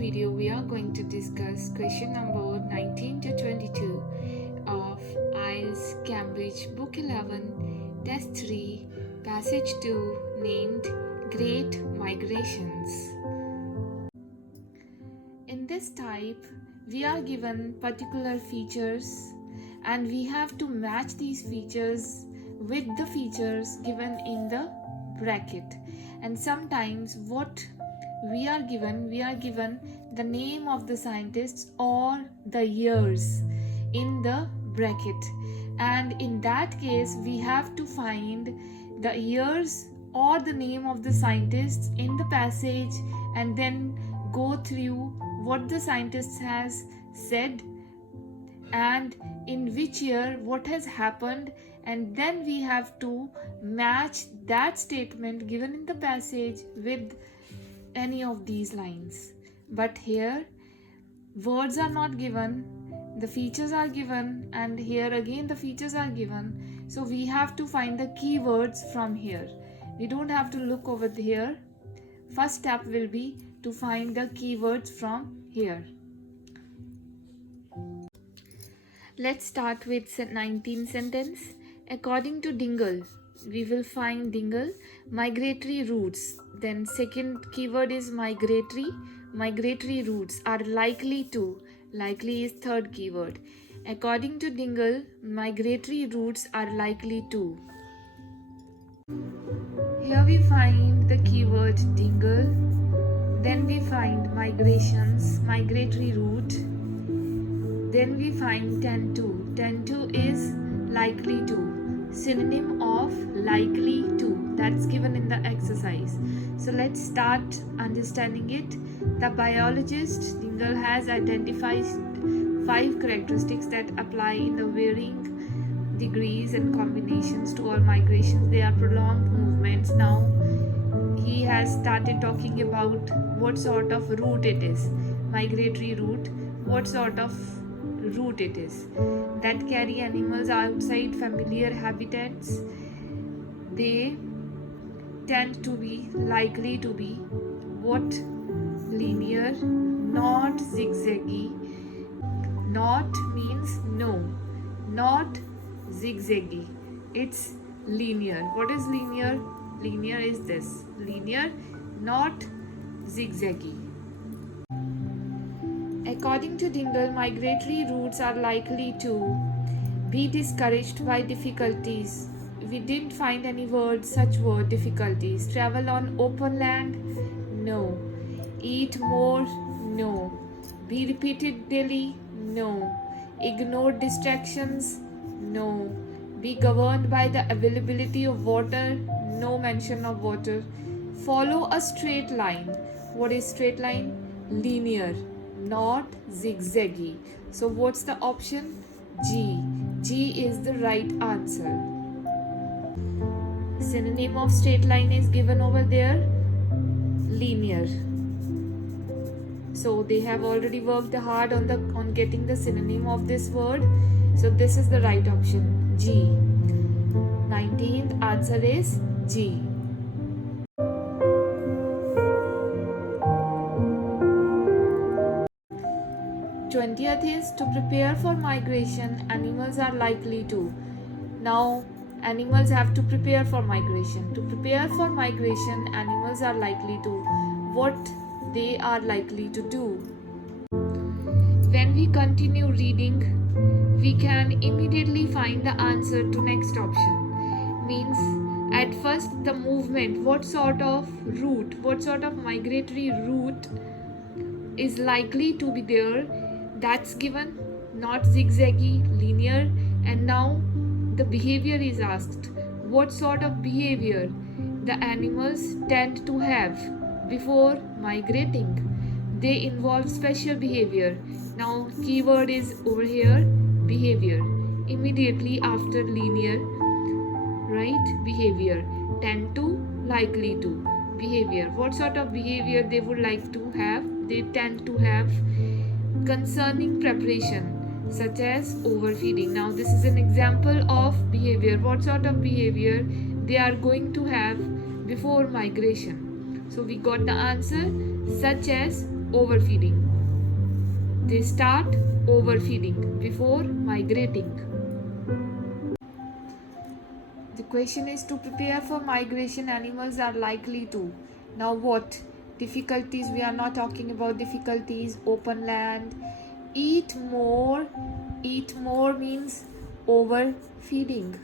video we are going to discuss question number 19 to 22 of IELTS Cambridge Book 11 Test 3 Passage 2 named Great Migrations. In this type, we are given particular features and we have to match these features with the features given in the bracket. And sometimes what we are given the name of the scientists or the years in the bracket, and in that case we have to find the years or the name of the scientists in the passage and then go through what the scientist has said and in which year what has happened, and then we have to match that statement given in the passage with any of these lines. But here words are not given, the features are given, and here again the features are given, so we have to find the keywords from here. We don't have to look over here. First step will be to find the keywords from here. Let's start with 19th sentence. According to Dingle, we will find Dingle, migratory routes. Then second keyword is migratory. Migratory routes are likely to. Likely is third keyword. According to Dingle, migratory routes are likely to. Here we find the keyword Dingle. Then we find migrations, migratory route. Then we find tend to. Tend to is likely to. Synonym of likely to, that's given in the exercise. So let's start understanding it. The biologist Dingle has identified 5 characteristics that apply in the varying degrees and combinations to all migrations. They are prolonged movements. Now he has started talking about what sort of route it is. Migratory route, what sort of route it is, that carry animals outside familiar habitats. They tend to be likely to be what? Linear, not zigzaggy. Not means no, not zigzaggy, it's linear. What is linear? Linear is this, linear, not zigzaggy. According to Dingle, migratory routes are likely to be discouraged by difficulties. We didn't find any word, such word, difficulties. Travel on open land? No. Eat more? No. Be repeated daily? No. Ignore distractions? No. Be governed by the availability of water? No mention of water. Follow a straight line. What is straight line? Linear, not zigzaggy. So what's the option? G. G is the right answer. Synonym of straight line is given over there, linear. So they have already worked hard on getting the synonym of this word. So this is the right option, G. 19th answer is G. 20th is to prepare for migration, animals are likely to. Now animals have to prepare for migration. To prepare for migration, animals are likely to. What they are likely to do? When we continue reading, we can immediately find the answer to next option. Means at first the movement, what sort of route, what sort of migratory route is likely to be there, that's given, not zigzaggy, linear. And now the behavior is asked. What sort of behavior the animals tend to have before migrating? They involve special behavior. Now keyword is over here, behavior. Immediately after linear, right? Behavior. Tend to, likely to. Behavior. What sort of behavior they would like to have? They tend to have concerning preparation, such as overfeeding. Now this is an example of behavior. What sort of behavior they are going to have before migration? So we got the answer, such as overfeeding. They start overfeeding before migrating. The question is, to prepare for migration, animals are likely to. Now what? Difficulties, we are not talking about difficulties. Open land. Eat more. Eat more means overfeeding.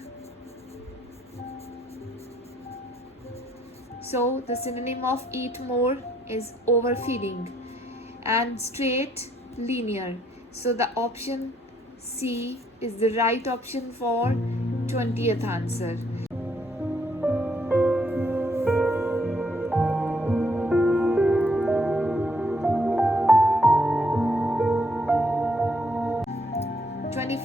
So the synonym of eat more is overfeeding. And straight, linear. So the option C is the right option for 20th answer.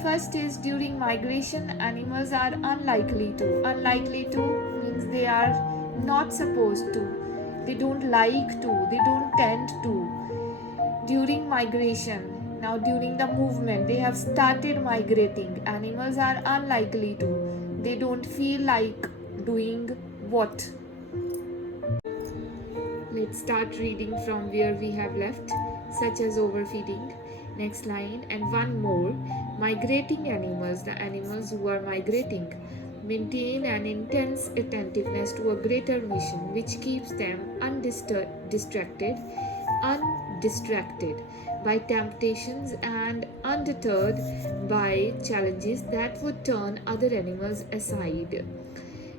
First is, during migration, animals are unlikely to. Unlikely to means they are not supposed to. They don't like to. They don't tend to. During migration, now during the movement, they have started migrating. Animals are unlikely to. They don't feel like doing what? Let's start reading from where we have left, such as overfeeding. Next line, and one more. Migrating animals, the animals who are migrating, maintain an intense attentiveness to a greater mission which keeps them undistracted by temptations and undeterred by challenges that would turn other animals aside.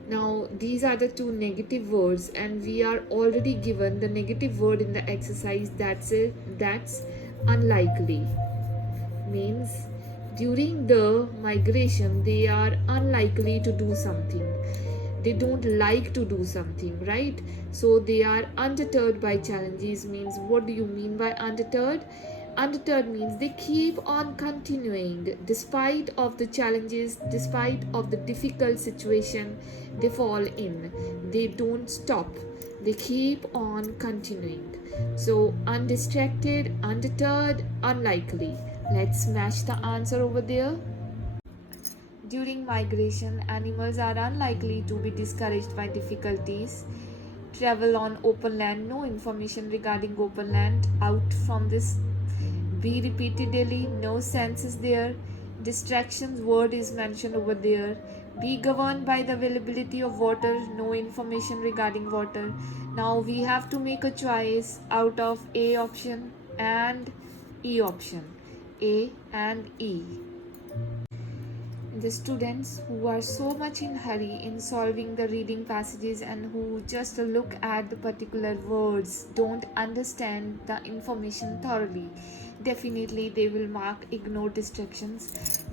Now, these are the two negative words, and we are already given the negative word in the exercise. That's unlikely. Means during the migration, they are unlikely to do something. They don't like to do something, right? So they are undeterred by challenges. Means, what do you mean by undeterred? Undeterred means they keep on continuing despite of the challenges, despite of the difficult situation they fall in. They don't stop. They keep on continuing. So undistracted, undeterred, unlikely. Let's match the answer over there. During migration, animals are unlikely to be discouraged by difficulties. Travel on open land, no information regarding open land out from this. Be repeated daily, no sense is there. Distractions word is mentioned over there. Be governed by the availability of water, no information regarding water. Now we have to make a choice out of A option and E option. A and E. The students who are so much in hurry in solving the reading passages and who just look at the particular words, don't understand the information thoroughly, definitely they will mark ignore distractions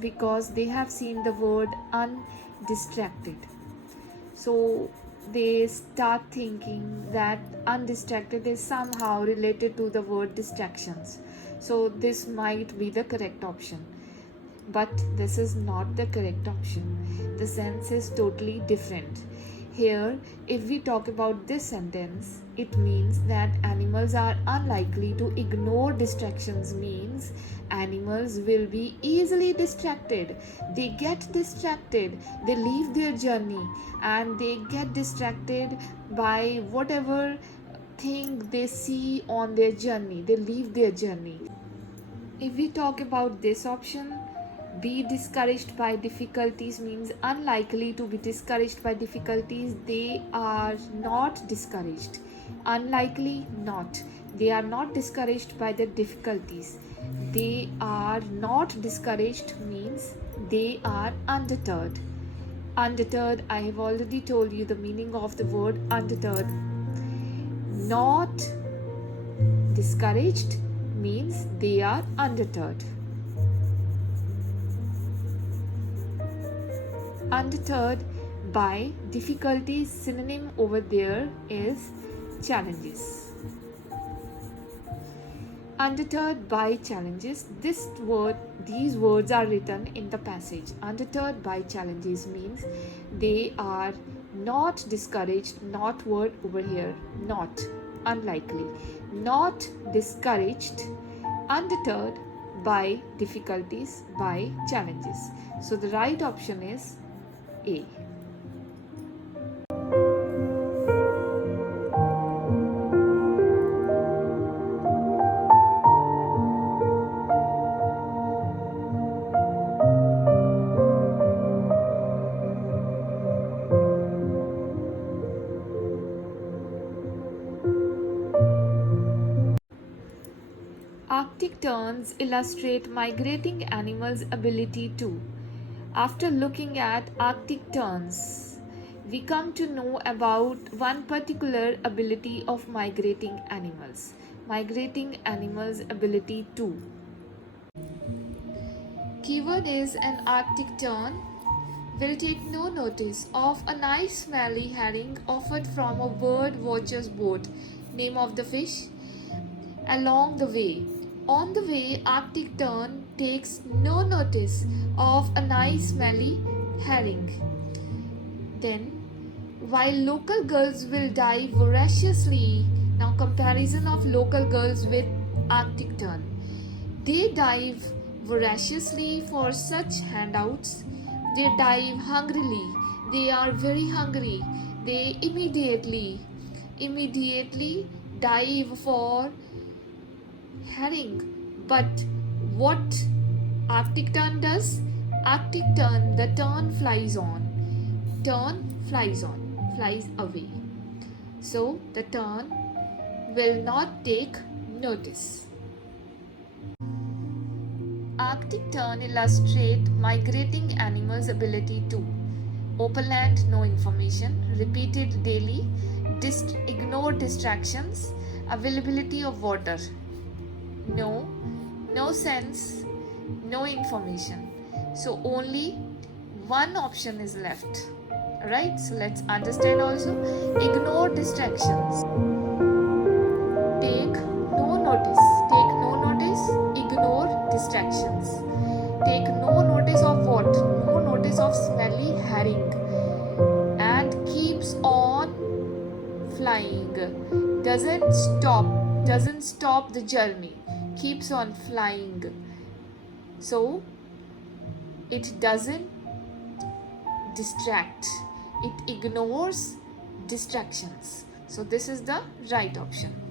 because they have seen the word undistracted. So they start thinking that undistracted is somehow related to the word distractions. So this might be the correct option. But this is not the correct option. The sense is totally different. Here, if we talk about this sentence, it means that animals are unlikely to ignore distractions, means animals will be easily distracted. They get distracted, they leave their journey and they get distracted by whatever thing they see on their journey. They leave their journey. If we talk about this option, be discouraged by difficulties means unlikely to be discouraged by difficulties. They are not discouraged. Unlikely, not. They are not discouraged by the difficulties. They are not discouraged means they are undeterred. Undeterred, I have already told you the meaning of the word undeterred. Not discouraged means they are undeterred. Undeterred by difficulties, synonym over there is challenges. Undeterred by challenges, these words are written in the passage. Undeterred by challenges means they are not discouraged, not word over here, not, unlikely, not discouraged, undeterred by difficulties, by challenges. So the right option is A. Arctic terns illustrate migrating animals' ability to. After looking at Arctic terns, we come to know about one particular ability of migrating animals. Migrating animals' ability to. Keyword is an Arctic tern will take no notice of a nice smelly herring offered from a bird watcher's boat. Name of the fish? Along the way. On the way, Arctic tern takes no notice of a nice smelly herring. Then, while local girls will dive voraciously, now comparison of local girls with Arctic tern. They dive voraciously for such handouts. They dive hungrily. They are very hungry. They immediately dive for herring. But what Arctic tern does? Arctic tern, the tern flies on. Tern flies on, flies away. So the tern will not take notice. Arctic tern illustrate migrating animals' ability to open land, no information, repeated daily, ignore distractions, availability of water, no sense, no information. So only one option is left. Right? So let's understand also. Ignore distractions. Take no notice. Take no notice. Ignore distractions. Take no notice of what? No notice of smelly herring. And keeps on flying. Doesn't stop the journey. Keeps on flying. So it doesn't distract. It ignores distractions. So this is the right option.